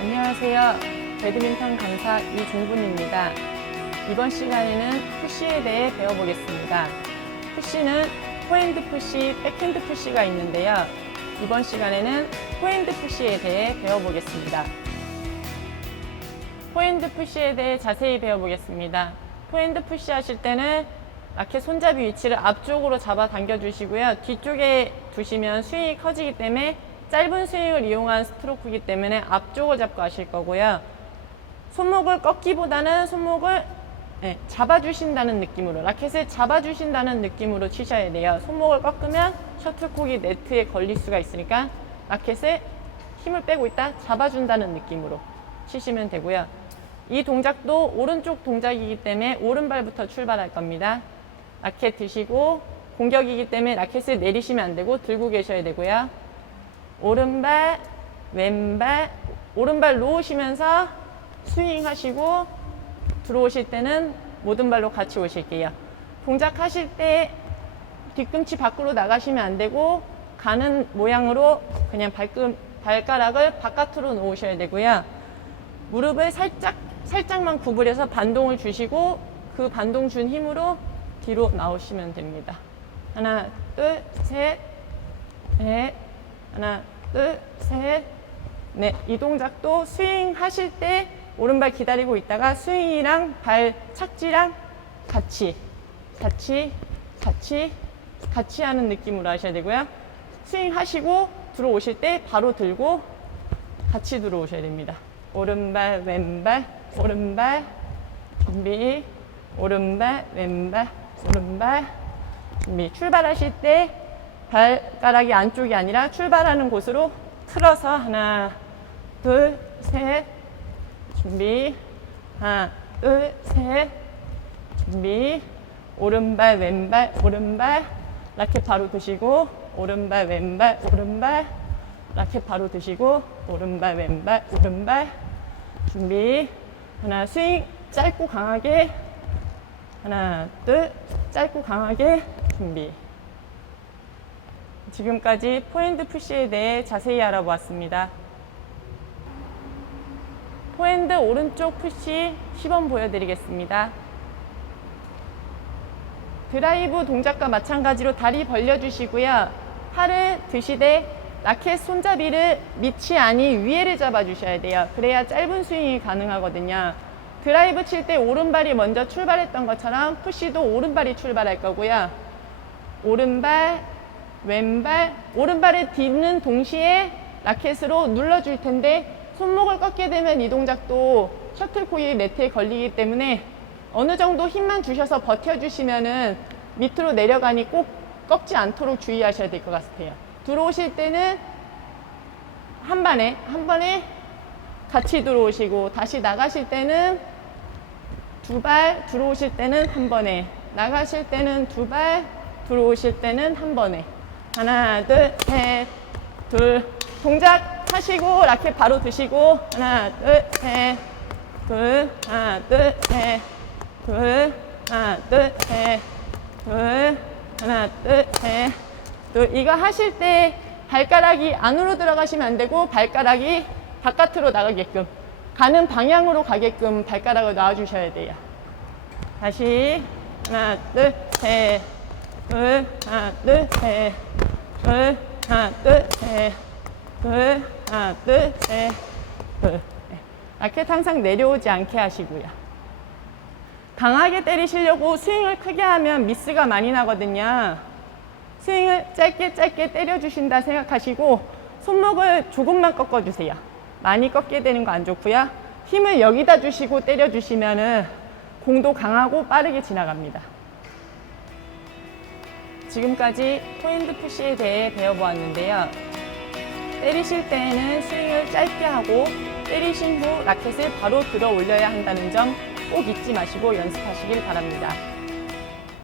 안녕하세요. 배드민턴 강사 이종분입니다. 이번 시간에는 푸시에 대해 배워보겠습니다. 푸시는 포핸드 푸시, 백핸드 푸시가 있는데요. 이번 시간에는 포핸드 푸시에 대해 배워보겠습니다. 포핸드 푸시에 대해 자세히 배워보겠습니다. 포핸드 푸시 하실 때는 라켓 손잡이 위치를 앞쪽으로 잡아 당겨 주시고요. 뒤쪽에 두시면 스윙이 커지기 때문에 짧은 스윙을 이용한 스트로크이기 때문에 앞쪽을 잡고 하실 거고요. 손목을 꺾기보다는 손목을 네, 잡아주신다는 느낌으로 라켓을 잡아주신다는 느낌으로 치셔야 돼요. 손목을 꺾으면 셔틀콕이 네트에 걸릴 수가 있으니까 라켓을 힘을 빼고 있다 잡아준다는 느낌으로 치시면 되고요. 이 동작도 오른쪽 동작이기 때문에 오른발부터 출발할 겁니다. 라켓 드시고 공격이기 때문에 라켓을 내리시면 안 되고 들고 계셔야 되고요. 오른발, 왼발, 오른발 놓으시면서 스윙 하시고 들어오실 때는 모든 발로 같이 오실게요. 동작 하실 때 뒤꿈치 밖으로 나가시면 안 되고 가는 모양으로 그냥 발금, 발가락을 바깥으로 놓으셔야 되고요. 무릎을 살짝, 살짝만 구부려서 반동을 주시고 그 반동 준 힘으로 뒤로 나오시면 됩니다. 하나, 둘, 셋, 넷, 하나, 둘, 셋, 네. 이 동작도 스윙 하실 때 오른발 기다리고 있다가 스윙이랑 발 착지랑 같이, 같이, 같이, 같이 하는 느낌으로 하셔야 되고요. 스윙 하시고 들어오실 때 바로 들고 같이 들어오셔야 됩니다. 오른발, 왼발, 오른발, 준비, 오른발, 왼발, 오른발, 준비. 출발하실 때 발가락이 안쪽이 아니라 출발하는 곳으로 틀어서 하나, 둘, 셋, 준비. 하나, 둘, 셋, 준비. 오른발, 왼발, 오른발. 라켓 바로 드시고, 오른발, 왼발, 오른발. 라켓 바로 드시고, 오른발, 왼발, 오른발. 준비. 하나, 스윙 짧고 강하게. 하나, 둘, 짧고 강하게. 준비. 지금까지 포핸드 푸시에 대해 자세히 알아보았습니다. 포핸드 오른쪽 푸시 시범 보여드리겠습니다. 드라이브 동작과 마찬가지로 다리 벌려주시고요. 팔을 드시되 라켓 손잡이를 밑이 아닌 위에를 잡아주셔야 돼요. 그래야 짧은 스윙이 가능하거든요. 드라이브 칠 때 오른발이 먼저 출발했던 것처럼 푸시도 오른발이 출발할 거고요. 오른발, 왼발, 오른발을 딛는 동시에 라켓으로 눌러줄 텐데 손목을 꺾게 되면 이 동작도 셔틀콕이 네트에 걸리기 때문에 어느 정도 힘만 주셔서 버텨주시면은 밑으로 내려가니 꼭 꺾지 않도록 주의하셔야 될 것 같아요. 들어오실 때는 한 번에, 한 번에 같이 들어오시고 다시 나가실 때는 두 발, 들어오실 때는 한 번에 나가실 때는 두 발, 들어오실 때는 한 번에 하나, 둘, 셋, 둘. 동작 하시고 라켓 바로 드시고. 하나, 둘, 셋, 둘, 하나, 둘, 셋, 둘, 하나, 둘, 셋, 둘, 하나, 둘, 셋, 둘. 이거 하실 때 발가락이 안으로 들어가시면 안 되고 발가락이 바깥으로 나가게끔 가는 방향으로 가게끔 발가락을 놔주셔야 돼요. 다시. 하나, 둘, 셋, 둘, 하나, 둘, 셋, 둘, 하나, 둘, 셋, 둘, 하나, 둘, 셋, 둘. 네. 라켓 항상 내려오지 않게 하시고요. 강하게 때리시려고 스윙을 크게 하면 미스가 많이 나거든요. 스윙을 짧게 짧게 때려주신다 생각하시고 손목을 조금만 꺾어주세요. 많이 꺾게 되는 거 안 좋고요. 힘을 여기다 주시고 때려주시면은 공도 강하고 빠르게 지나갑니다. 지금까지 포핸드 푸시에 대해 배워보았는데요. 때리실 때에는 스윙을 짧게 하고 때리신 후 라켓을 바로 들어 올려야 한다는 점 꼭 잊지 마시고 연습하시길 바랍니다.